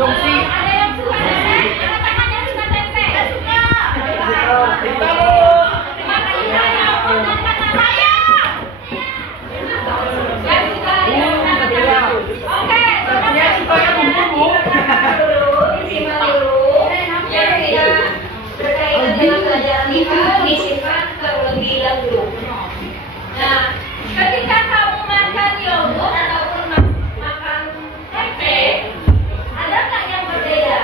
Jongsi. Ada yang suka tempe? Angkat tangan yang suka tempe. Suka. Makasih saya, dan kata saya. Yang suka yang kata saya. Oke. Saya sukanya bumbu. Disimak dulu. Yang tidak berkaitan dengan pelajaran itu disimpan terlebih dahulu. Nah, ketika kamu makan yogurt ataupun makan tempe, ada nggak yang berbeda?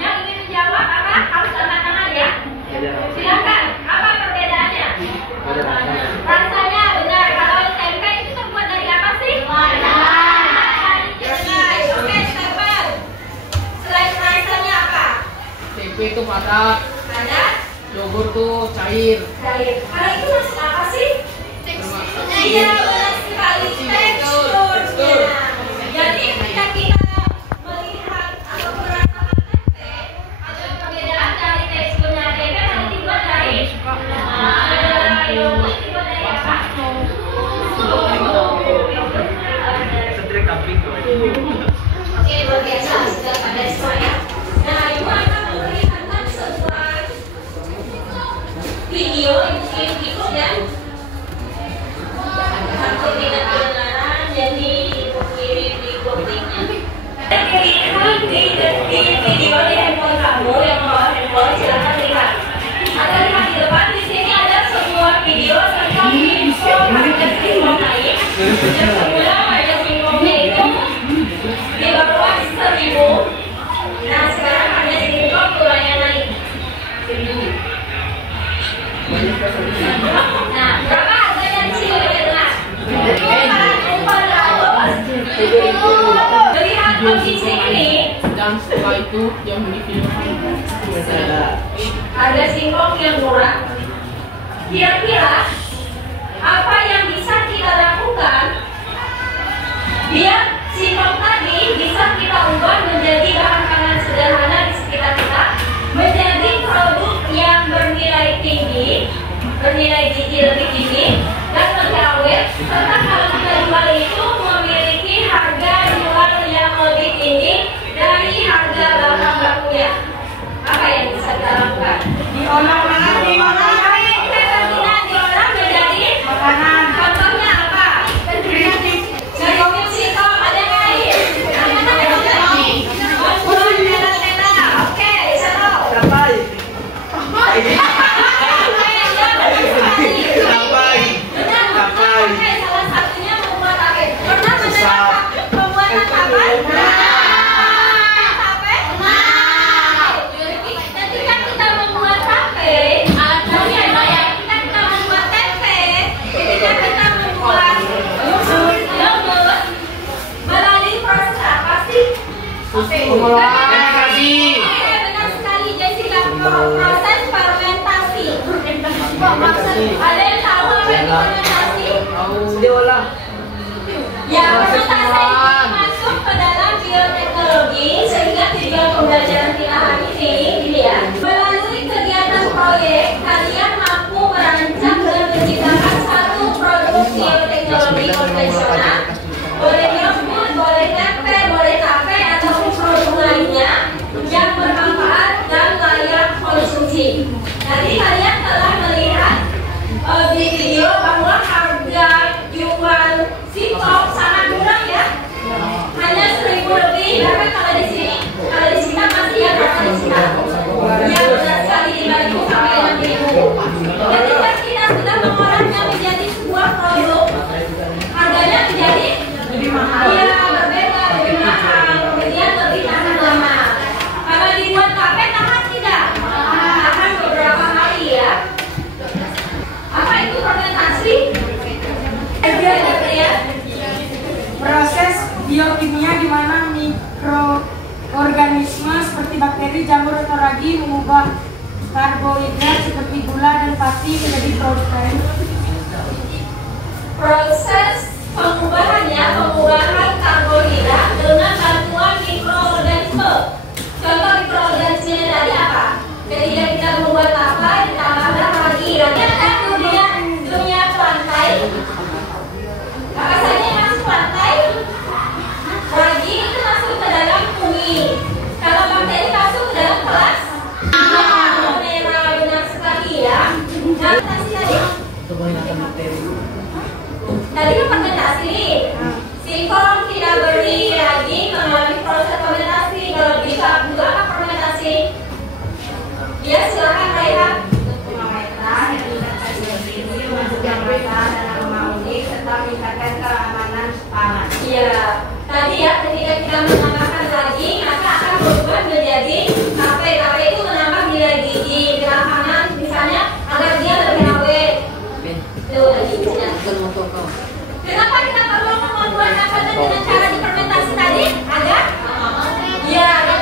Yang ingin menjawab apa? Harus angkat tangan ya. Silakan. Apa perbedaannya? Rasanya benar. Kalau tempe itu terbuat dari apa sih? Kedelai. Oke, sabar. Selain rasanya apa? Tempe itu padat, Ada yogurt tuh cair. cair. Kalau itu masuk apa sih? Iya, benar sekali. Teksturnya. Jadi ketika kita melihat atau merasakan tempe, ada perbedaan dari teksturnya. Tempe kan dibuat dari yogurt dibuat dari apa? Setrek kambing. Oke, luar biasa sudah pada semuanya. Nah, ibu akan memperlihatkan sebuah video yang ikut ya. Satu dengan kebenaran, jadi ibu kirim di booking-nya. Lihat di video di handphone kamu yang bawa handphone, silakan lihat. Ada lihat di depan, di sini ada sebuah video tentang singkong harga singkong naik. Yang semula harga singkongnya itu di bawah 1.000. Nah, sekarang harga singkong mulai naik. Nah, berapa harganya di sini dengar? 400. Melihat kondisi ini, Dan setelah itu yang beli film harga singkong yang murah. Kira-kira apa yang bisa kita lakukan biar singkong tadi bisa kita ubah menjadi bahan pangan sederhana di sekitar kita, menjadi produk yang bernilai tinggi, bernilai gizi lebih tinggi dan lebih awet, serta kalau kita jual itu memiliki harga jual yang lebih tinggi dari harga bahan bakunya. Apa yang bisa kita lakukan? Diolah menjadi makanan. Contohnya apa? Singkong singkong ada yang lain. Oke, satu. Salah satunya membuat tape. Pernah mendengar pembuatan tape? Ketika kita membuat tape, ketika kita membuat tempe, ketika kita membuat yogurt, melalui proses apa sih? Fermentasi. Benar sekali, Jessica. Proses fermentasi. Ada yang tahu apa itu fermentasi? Diolah. Ya, fermentasi ini masuk ke dalam bioteknologi sehingga tujuan pembelajaran kita hari ini ya. Melalui kegiatan proyek, kalian mampu merancang dan menciptakan satu produk bioteknologi konvensional. Boleh yogurt, boleh tempe, boleh tape ataupun produk lainnya yang bermanfaat dan layak konsumsi. Nanti kalian telah melihat di video bahwa harga jual singkong sangat murah ya, hanya 1.000 lebih. Tapi kalau di sini masih ya, berapa di sini? Ya benar sekali, 5.000 sampai 6.000. Ketika kita sudah mengolahnya menjadi sebuah produk, harganya menjadi lebih mahal. Iya, berbeda, lebih mahal, kemudian lebih tahan lama. Kalau dibuat tape tahan tidak? Tahan beberapa hari ya. Apa itu fermentasi? Proses biokimia di mana mikroorganisme seperti bakteri, jamur atau ragi mengubah karbohidrat seperti gula dan pati menjadi protein. Proses pengubahan karbohidrat dengan bantuan mikroorganisme. Contoh mikroorganisme tadi apa? Ketika kita membuat apa? Ditambahkan ragi. Ragi kan dunia plantae. Apa saja yang masuk plantae? Ragi itu masuk ke dalam itu fermentasi. Singkong tidak beri lagi mengalami proses fermentasi. Kalau bisa juga apa fermentasi? Ya silakan Raihan. Iya, tadi ya ketika kita menambahkan lagi maka akan berubah menjadi KP. KP itu menambah nilai gizi di makanan, misalnya agar dia lebih awet. Tuh lagi. Kenapa kita perlu membuat makanan dengan cara difermentasi tadi? Agar ya agar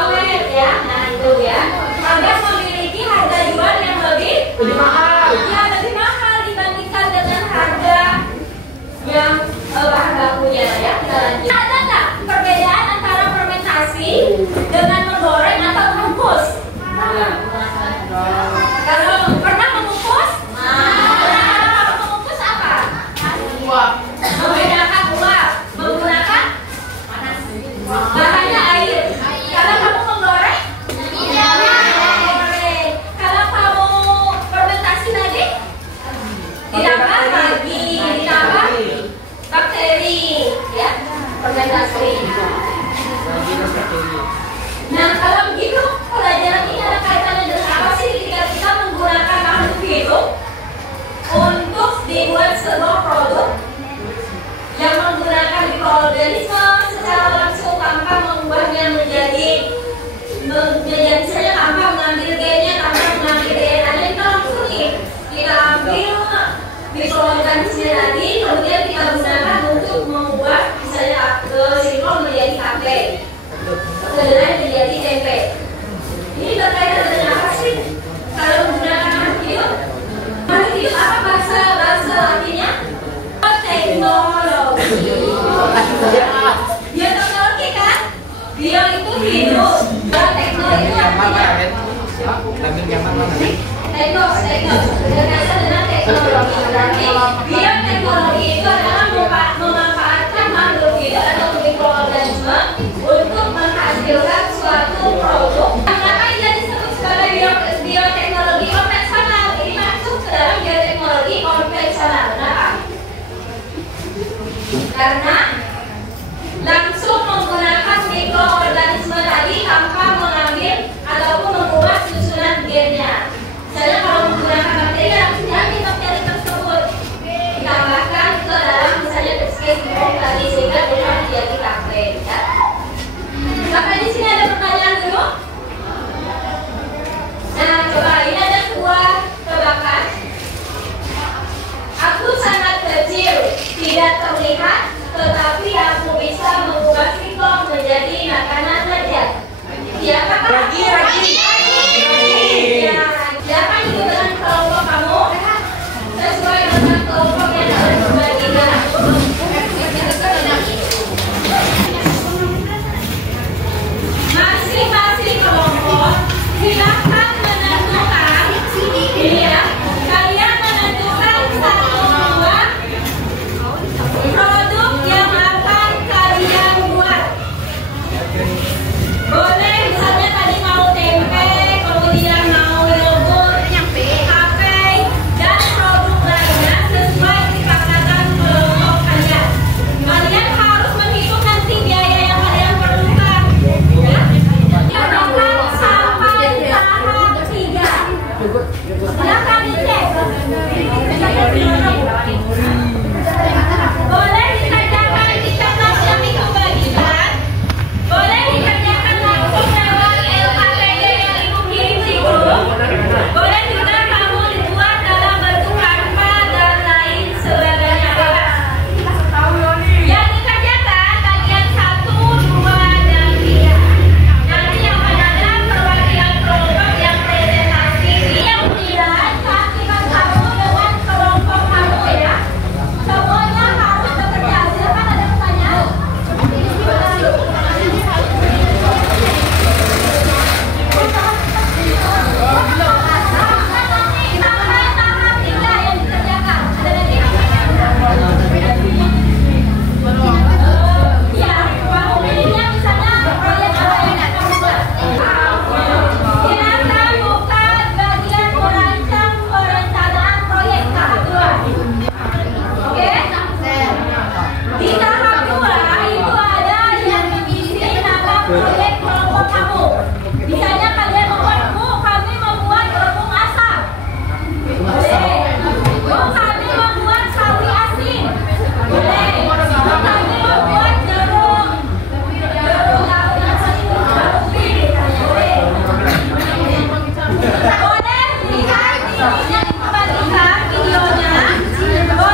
awet ya. Nah itu ya. Agar memiliki harga jual yang lebih mahal. Ya lebih mahal dibandingkan dengan harga yang bahan bakunya ya. Kita lanjut. Ada nggak perbedaan antara fermentasi dengan menggoreng atau mengukus? Kalau pernah mengukus? Kalau mengukus apa? Membedakan uap. Menggunakan bahannya air. Kalau kamu menggoreng? Menggoreng. Kalau kamu fermentasi tadi? Ditambah lagi, ditambah bakteri, ya, fermentasi. Nah, kalau begitu, pelajaran ini ada kaitannya dengan apa sih ketika kita menggunakan makhluk hidup untuk dibuat sebuah produk yang menggunakan mikroorganisme secara langsung tanpa mengubahnya menjadi misalnya tanpa mengambil gennya, tanpa mengambil DNA-nya, kita langsung nih kita ambil mikroorganisme tadi, kemudian kita gunakan untuk mengubah misalnya singkong menjadi tape, kedelai menjadi tempe. Ini berkaitan dengan apa sih? Kalau menggunakan makhluk hidup apa bahasa artinya? Teknologi. Bioteknologi kan? Bio itu hidup. Teknologi itu artinya teknos berkaitan dengan teknologi. Berarti bioteknologi itu adalah memanfaatkan makhluk hidup atau mikroorganisme untuk menghasilkan suatu produk. Kenapa ini disebut sebagai bioteknologi konvensional? Ini masuk ke dalam bioteknologi konvensional. Kenapa? Karena langsung menggunakan mikroorganisme tadi tanpa mengambil ataupun mengubah susunan gennya. Misalnya kalau menggunakan bakteri, langsung diambil bakteri tersebut ditambahkan ke dalam misalnya singkong tadi sehingga dia menjadi tape. Ya. Sampai di sini ada pertanyaan dulu. Nah, coba ini ada sebuah tebakan. Aku sangat kecil, tidak terlihat, tetapi aku bisa mengubah singkong menjadi makanan lezat. Siapa? Ragi. Ya, siapa itu dengan kelompok kamu? Sesuai dengan kelompok yang harus dibagikan. Masing-masing kelompok silakan menentukan ini ya. Kalian menentukan satu buah produk yang akan kalian buat. Boleh misalnya tadi mau tempe, kemudian mau yogurt, tape, dan produk lainnya sesuai kesepakatan kelompok kalian. Kalian harus menghitung nanti biaya yang kalian perlukan. Ya. Silakan sampai tahap 3. Silakan dicek. Boleh dikerjakan di kertas yang itu bagikan. Boleh dikerjakan langsung proyek kelompok kamu. Misalnya kalian membuat Bu, kami membuat rebung asam. Boleh. Bu, kami membuat sawi asin. Boleh. Bu, kami membuat jeruk. Boleh lihat videonya, dikembalikan videonya. Boleh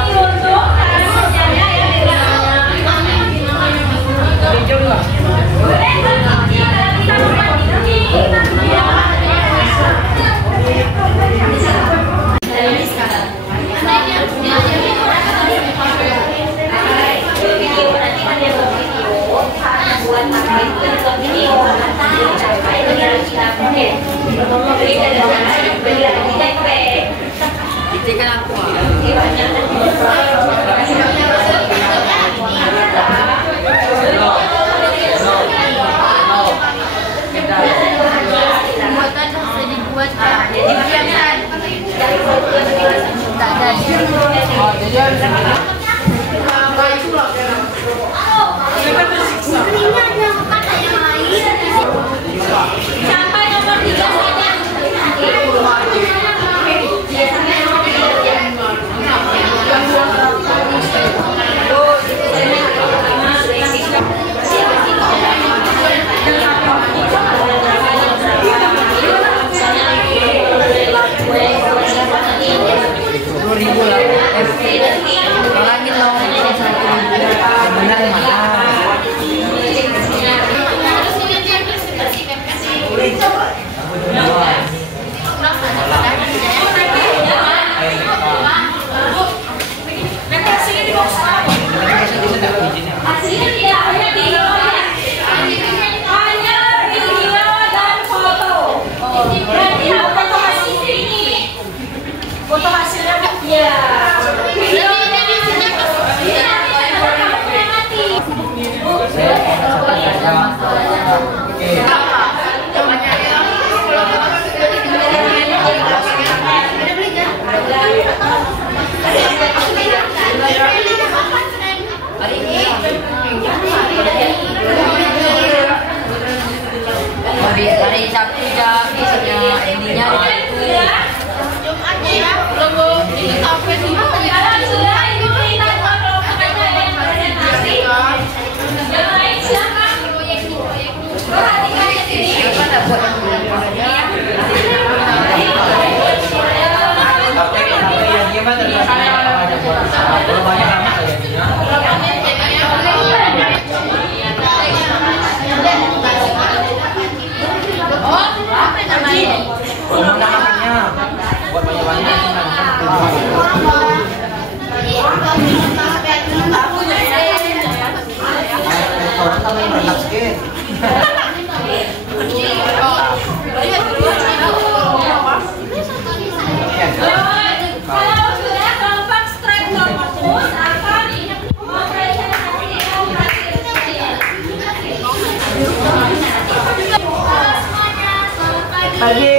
cari di YouTube cara kerjanya ya. Boleh berkunci kalau bisa berkunci. Sampai nomor 3 saja. Hasilnya tidak hanya video ya, hanya video dan foto. Berarti foto hasil ini, foto hasilnya ya. Video ini hari Sabtu jam endingnya Jumatnya ya belum di sampai semua. Kalau sudah ibu minta tolong kepada yang presentasi, yang lain silakan perhatikan di sini. Buat banyak-banyak. Kalau sudah kelompok strike fokus akan mempresentasikan hasil. Pagi.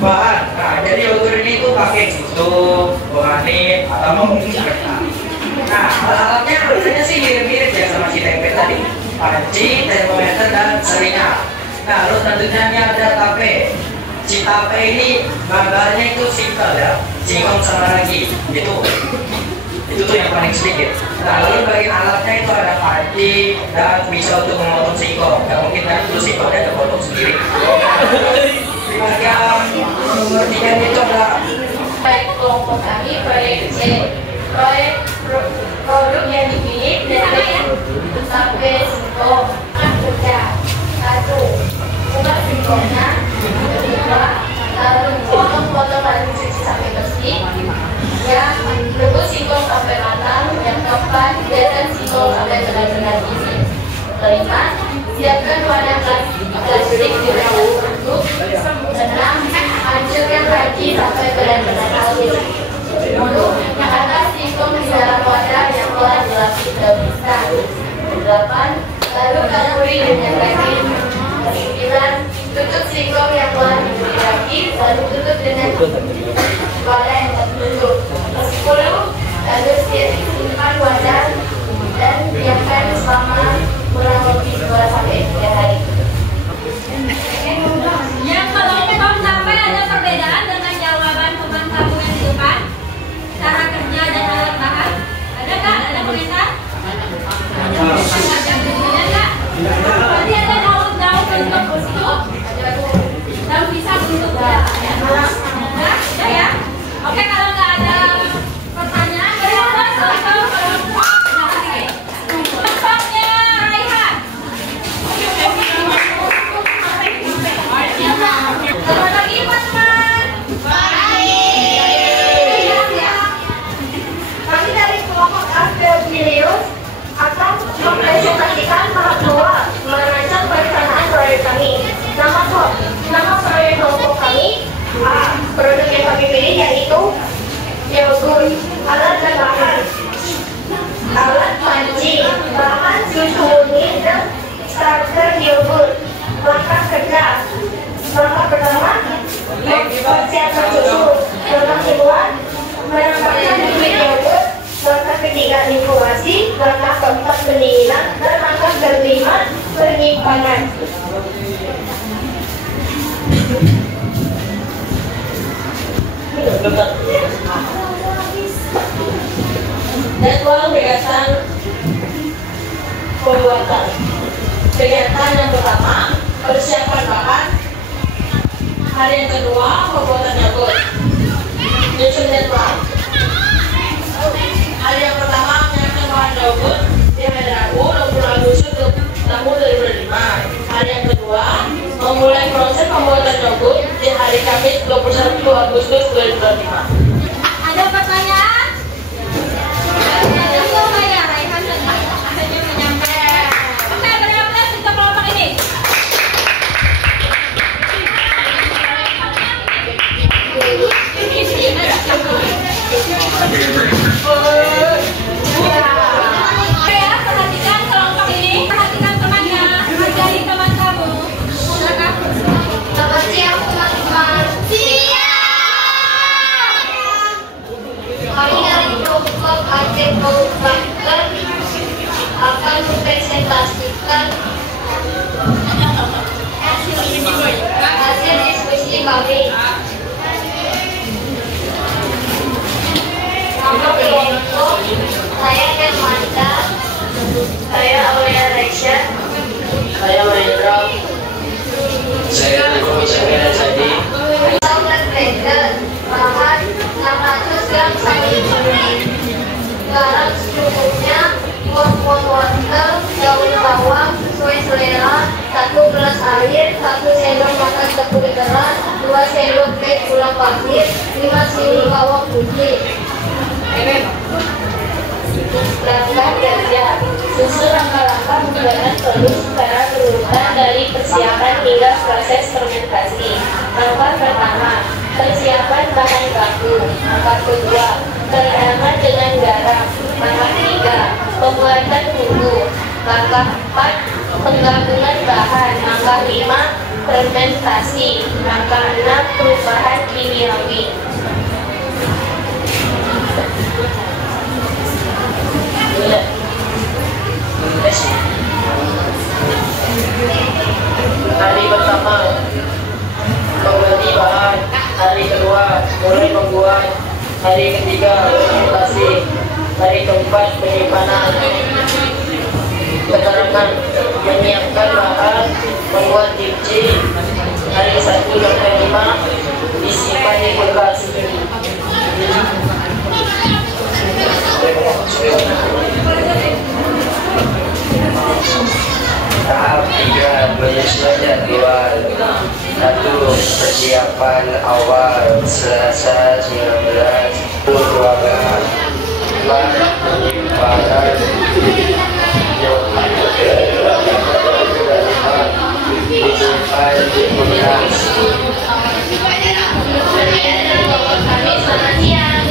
Bahan, nah jadi yogurt ini tuh pakai susu, vanil, atau mungkin kertas. Nah alat-alatnya sebenarnya sih mirip-mirip ya sama si tempe tadi, panci, termometer dan serina. Nah terus tentunya ini ada tape. Si tape ini gambarnya itu simpel ya, singkong sama lagi, itu tuh yang paling sedikit. Nah lalu bagian alatnya itu ada panci dan pisau untuk memotong singkong. Gak mungkin kan terus singkongnya terpotong sendiri. Di bagian nomor 3 itu ada Baik kelompok kami proyek C, proyek produk yang dipilih dari sampai singkong kerja. 1. Ubah singkongnya. 2. Lalu potong-potong lalu cuci sampai bersih. Ya, rebus singkong sampai matang. Yang keempat, biarkan singkong sampai benar-benar isi. 5. Siapkan wadah plastik di dalam bentuk. 6. Hancurkan panci sampai benar-benar halus. 8, lalu taburi dengan kaki. 9, tutup singkong yang telah diberi kaki, lalu tutup dengan kepala yang tertutup. 10, lalu simpan wadah dan diamkan selama kurang lebih 2-3 hari. Yang kalau belum sampai ada perbedaan dengan jawaban teman kamu yang di depan, cara kerja dan alat bahan, ada nggak? Ada komentar? Ada nggak? Berarti ada daun-daun bentuk itu, daun pisang bentuk ya? Ada ya? Oke, kalau nggak ada pertanyaan, berapa selesai? Tempatnya Raihan. Selamat pagi teman-teman. Kami dari kelompok Aspergillus akan mempresentasikan tahap 2 merancang perencanaan proyek kami. Nama proyek kelompok kami, produk yang kami pilih yaitu yogurt. Alat dan bahan: alat panci, bahan susu murni dan starter yogurt. Langkah kerja: langkah pertama, persiapan susu. Langkah kedua, menambahkan bibit yogurt. Langkah ketiga, inkubasi. Langkah keempat, pendinginan. Dan langkah kelima, penyimpanan. Jadwal kegiatan pembuatan. Kegiatan yang pertama, persiapan bahan. Hari yang kedua, pembuatan yogurt. Nyusun jadwal. Hari yang pertama, menyiapkan bahan yogurt di hari Rabu 20 Agustus tahun 2005. Hari yang kedua, memulai proses pembuatan yogurt di hari Kamis 21 Agustus 2005. Ada pertanyaan? Perhatikan kelompok ini, perhatikan temannya, ajari teman kamu. Silakan. Selamat siang teman-teman. Siang. Kami dari kelompok Aceh Banten akan mempresentasikan hasil diskusi kami. Nama kelompok: saya Hermanda, saya Aulia Raisya, Saya Mahendra. Saya Komisioner Jadi. Salmon blender, bahan 600 gram sawi putih, garam secukupnya, kuah wortel, daun bawang sesuai selera, 1 gelas air, 1 sendok makan tepung keras, 2 sendok teh gula pasir, 5 siung bawang putih. Langkah kerja: susun langkah-langkah pembuatan produk secara berurutan dari persiapan hingga proses fermentasi. Langkah pertama, persiapan bahan baku. Langkah kedua, perendaman dengan garam. Langkah ketiga, pembuatan bumbu. Langkah 4, penggabungan bahan. Langkah 5, fermentasi. Langkah 6, perubahan kimiawi. Hari pertama, membeli bahan. Hari kedua, mulai membuat. Hari ketiga, fermentasi. Hari keempat, penyimpanan. Keterangan: menyiapkan bahan, membuat kimchi. Hari 1 sampai 5, disimpan di kulkas. Tahap 3, menyusun jadwal. 1. Persiapan awal Selasa 19 ruangan. 4. Penyimpanan. Disimpan di kulkas. Selamat siang.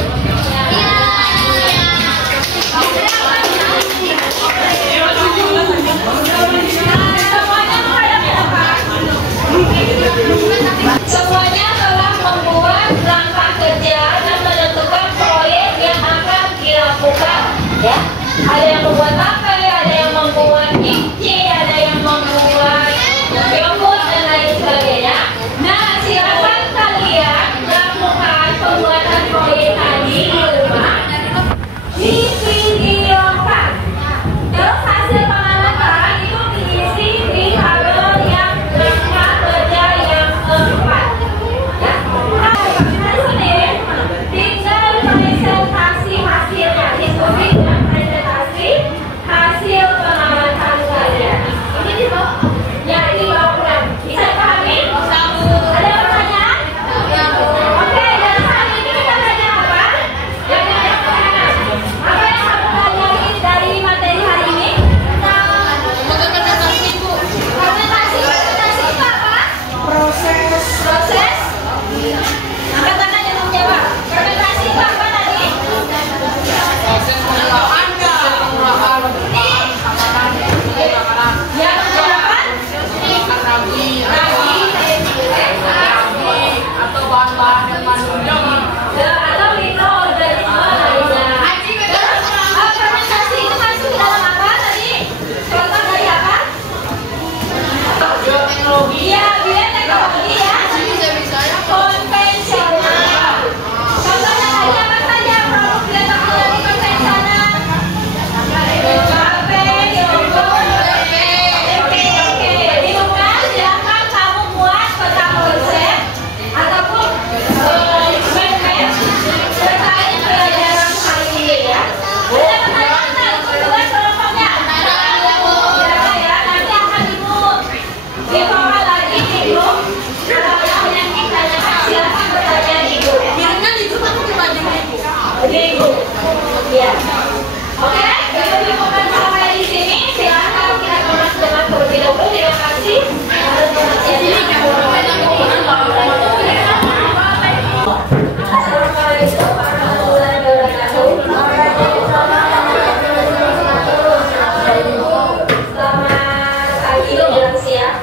Minggu. Ya. Oke, begitu bukan sampai di sini. Silakan kita kemas dengan terlebih dahulu. Terima kasih. Assalamualaikum warahmatullahi wabarakatuh. Selamat pagi menjelang siang.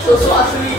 Susu asli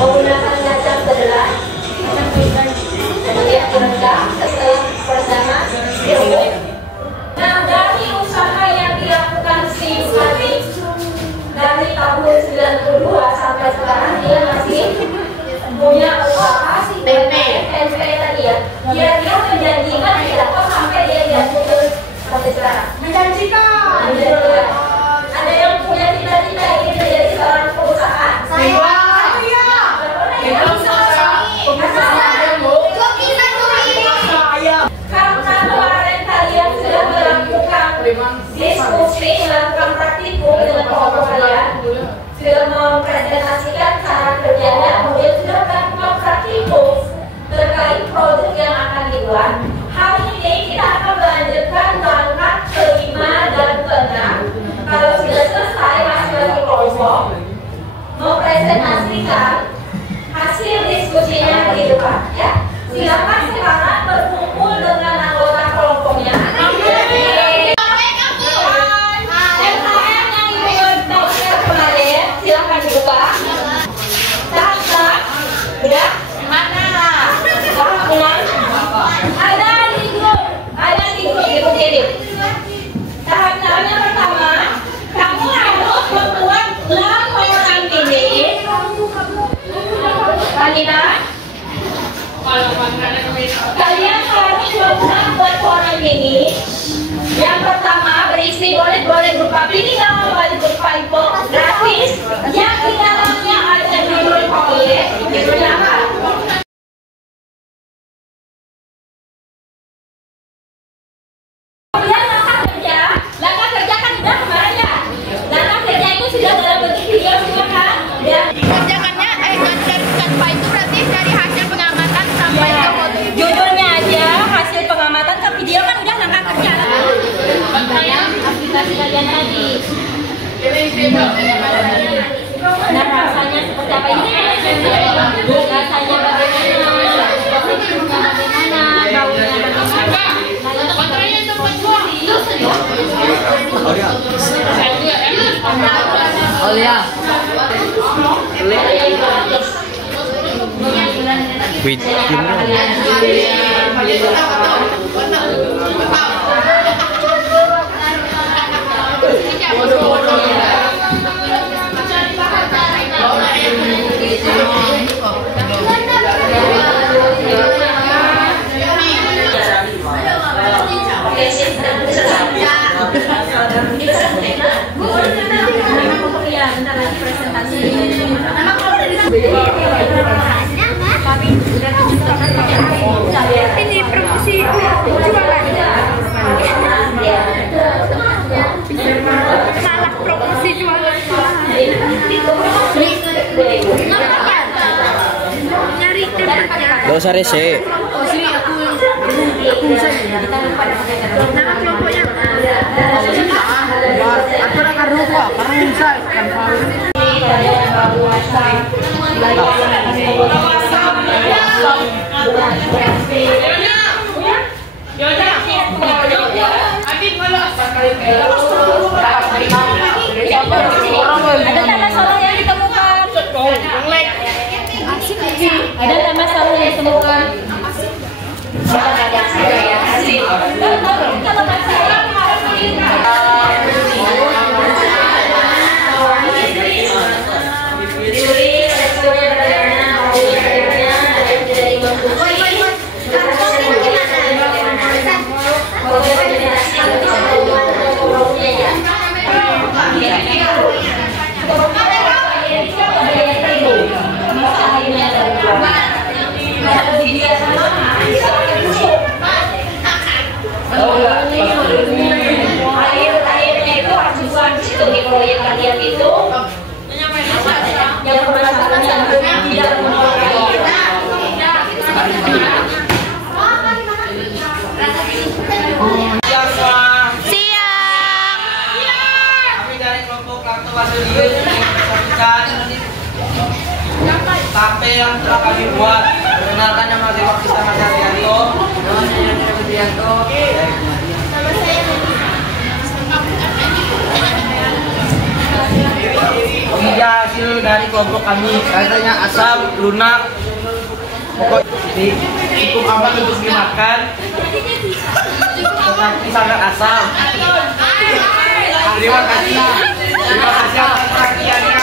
menggunakan kacang kedelai, kemudian direndam bersama sirup. Nah, dari usaha yang dilakukan si Bupati dari tahun 92 sampai sekarang dia masih punya usaha tempe tadi ya. Dia menjanjikan tidak kok sampai dia jatuh sampai sekarang. Menjanjikan. Ada yang punya cita-cita ingin menjadi seorang pengusaha? Saya. Karena kemarin kalian sudah melakukan diskusi, melakukan praktikum dengan kelompok kalian, sudah mempresentasikan cara kerjanya, kemudian sudah melakukan praktikum terkait produk yang akan dibuat. Hari ini kita akan melanjutkan langkah kelima dan keenam. Kalau sudah selesai masing-masing kelompok mempresentasikan hasil diskusinya di depan, ya. Silakan sekarang berkumpul dengan anggota kelompoknya. SKM yang dibuat kemarin, silakan dibuka. Tahap, udah? Mana? Kalian harus membuat forum ini. Yang pertama berisi boleh berupa video, boleh berupa info gratis. Yang di dalamnya ada judul proyek, judulnya apa? Kemudian langkah kerja kan sudah kemarin ya. Langkah kerja itu sudah dalam bentuk video semua kan? Ya. Kerjakannya dari Canva itu berarti dari hasil pengamatan sampai ke foto. Judulnya aja hasil pengamatan ke video kan udah langkah kerja. Aplikasi kalian tadi. Nah rasanya seperti apa ini? Rasanya bagaimana? Baunya bagaimana? Oh ya. Ini promosi jualan. Salah promosi jualan. Nyari tempatnya. Gak usah rese. Oh sini aku nama kelompoknya. Aku udah karena kok, karena bisa kan Ada nama salah yang ditemukan. Ada nama salah yang ditemukan. Akhirnya itu harus dibuang di situ di proyek kalian itu. Yang permasalahannya tidak mengurangi. Siang. Kami dari kelompok Lanto Wasilio ingin menyaksikan tape yang telah kami buat. Perkenalkan nama saya Baptista Mas Arianto. Ini hasil dari kelompok kami. Rasanya asam, lunak, pokok cukup aman untuk dimakan, tetapi sangat asam. Terima kasih atas perhatiannya.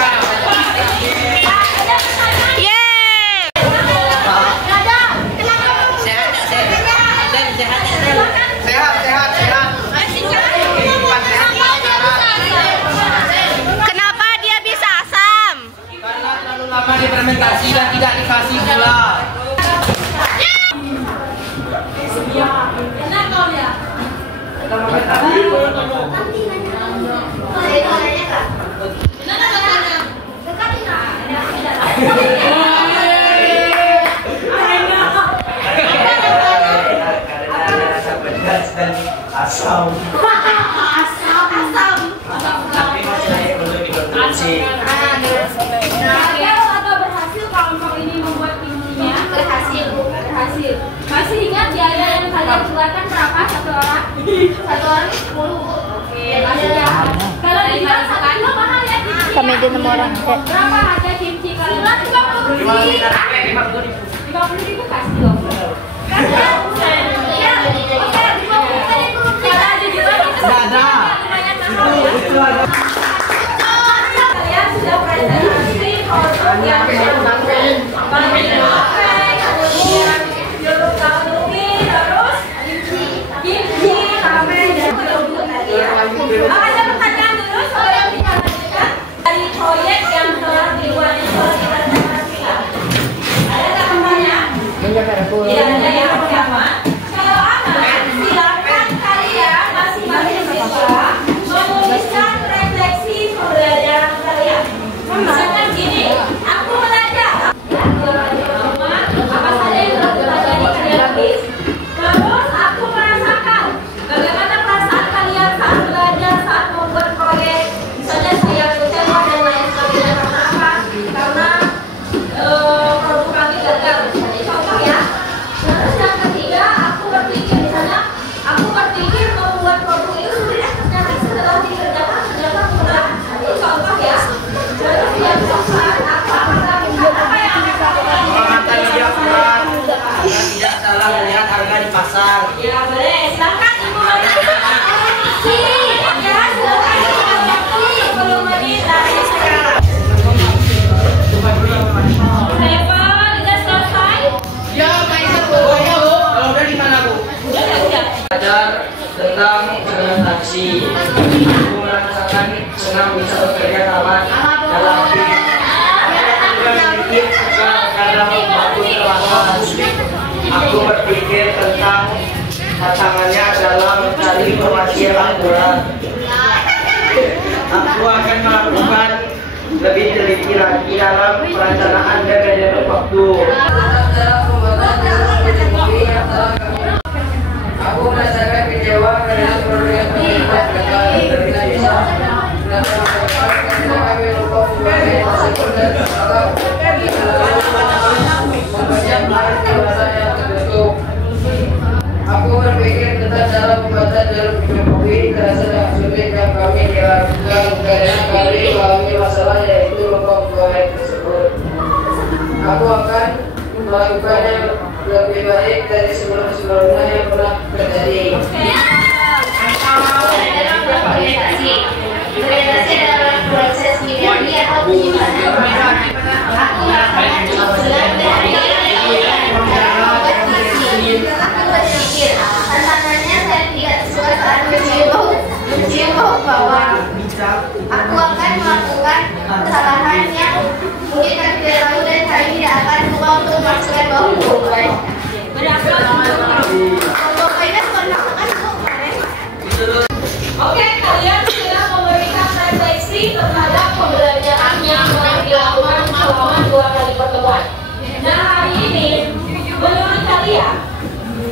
Kenapa dia bisa asam? Karena terlalu lama difermentasi dan tidak dikasih gula. Karena rasa pedas dan asam. Tapi masih layak untuk dikonsumsi. Apakah berhasil kelompok ini membuat timunnya? Berhasil. Masih ingat biaya yang kalian keluarkan berapa satu orang? Satu orang 10. Oke, masih ya. Kalau dijual 1 kilo mahal ya kimchi? Kami di 6 orang. Berapa harga kimchi kalian? 50.000 kasih dong. Kalian sudah presentasi produk yang paling dipakai, kemudian Tidak ada yang aman. Kalau aman, silakan kalian masing-masing siswa menuliskan refleksi pembelajaran kalian. Misalkan gini, aku menanya apa saja yang telah dipelajari kalian habis. Terus aku merasakan bagaimana perasaan kalian saat belajar, saat membuat proyek. Misalnya saya kecewa dan lain sebagainya karena apa? Karena produk kami gagal. Misalnya contoh ya. Terus yang ketiga, aku berpikir misalnya, aku berpikir membuat produk itu sulit. Ternyata setelah dikerjakan ternyata mudah. Itu contoh ya. Terus yang keempat, apa yang akan kamu lakukan? Tidak salah melihat harga di pasar. Ya boleh, silakan Ibu Mami. Ya, silakan Ibu Mami. 10 menit dari sekarang. Eva, sudah selesai? Kalau udah di mana, Bu? Sudah. Belajar tentang presentasi. Aku merasakan senang bisa bekerja sama dalam tim. Kadang aku terlambat. Aku berpikir tentang tantangannya dalam mencari informasi yang akurat. Aku akan melakukan lebih teliti lagi dalam perencanaan dan manajemen waktu. Aku merasakan kecewa karena produk yang terlibat gagal dan tidak bisa melakukan kami lupa sebagai masyarakat dan masyarakat mempersiapkan kebebasan yang tertutup. Aku berpikir tentang cara pembuatan jalur Jokowi terasa yang sulit yang kami lakukan karena kami mengalami masalah yaitu lupa proyek tersebut. Aku akan melakukannya lebih baik dari sebelum-sebelumnya yang pernah terjadi. Organisasi adalah proses mediasi atau penyimpanan. Aku merasakan kesulitan dari berpikir. Tantangannya saya tidak sesuai saat mencium bau bawang. Aku akan melakukan kesalahan yang mungkin kami tidak tahu dan saya tidak akan lupa untuk memasukkan bau bawang. Oke, kalian sudah memberikan refleksi terhadap pembelajaran yang telah dilakukan selama 2 kali pertemuan. Nah, hari ini, menurut kalian,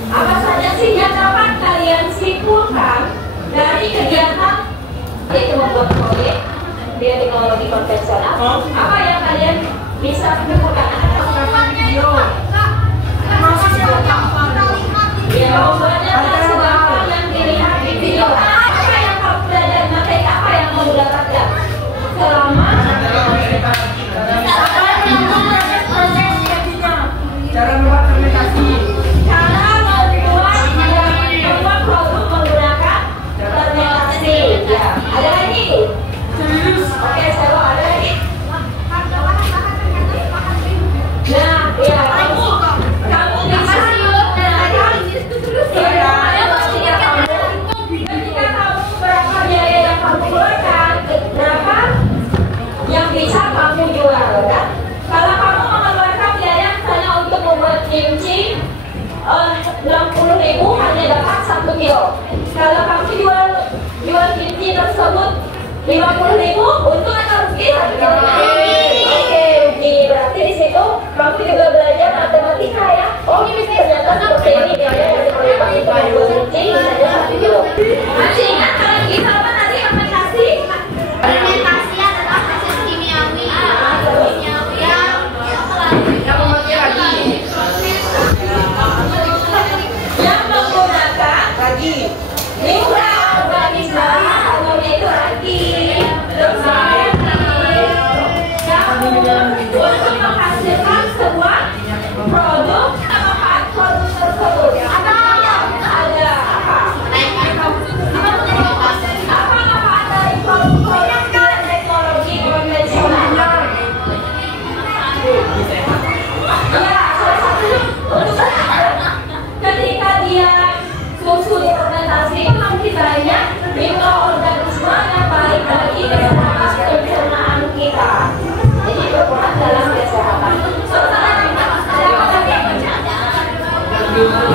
apa saja sih yang dapat kalian simpulkan dari kegiatan yaitu membuat proyek di teknologi konvensional? Apa yang kalian bisa simpulkan? Ya, membuatnya tak segampang yang dilihat di video. Apa yang kamu pelajari, materi apa yang kamu dapatkan selama Cara membuat fermentasi. cara membuat produk menggunakan fermentasi. Ya, ada lagi? Oke, saya ada lagi. Nah, ya, kamu bisa ketika kamu berapa biaya yang kamu keluarkan, berapa yang bisa kamu jual, kan? Kalau kamu mengeluarkan biaya misalnya untuk membuat kimchi 60.000 hanya dapat 1 kilo. Kalau kamu jual kimchi tersebut 50.000, untung atau rugi? Oke, rugi. Berarti di situ kamu juga belajar matematika ya. Oh, ternyata seperti ini biaya yang diperlukan untuk membuat kimchi misalnya 1 kilo. Masih ingat kalau kita apa tadi fermentasi? Fermentasi adalah proses kimiawi yang menggunakan mikroorganisme namanya itu ragi. Terus yang untuk menghasilkan sebuah di mana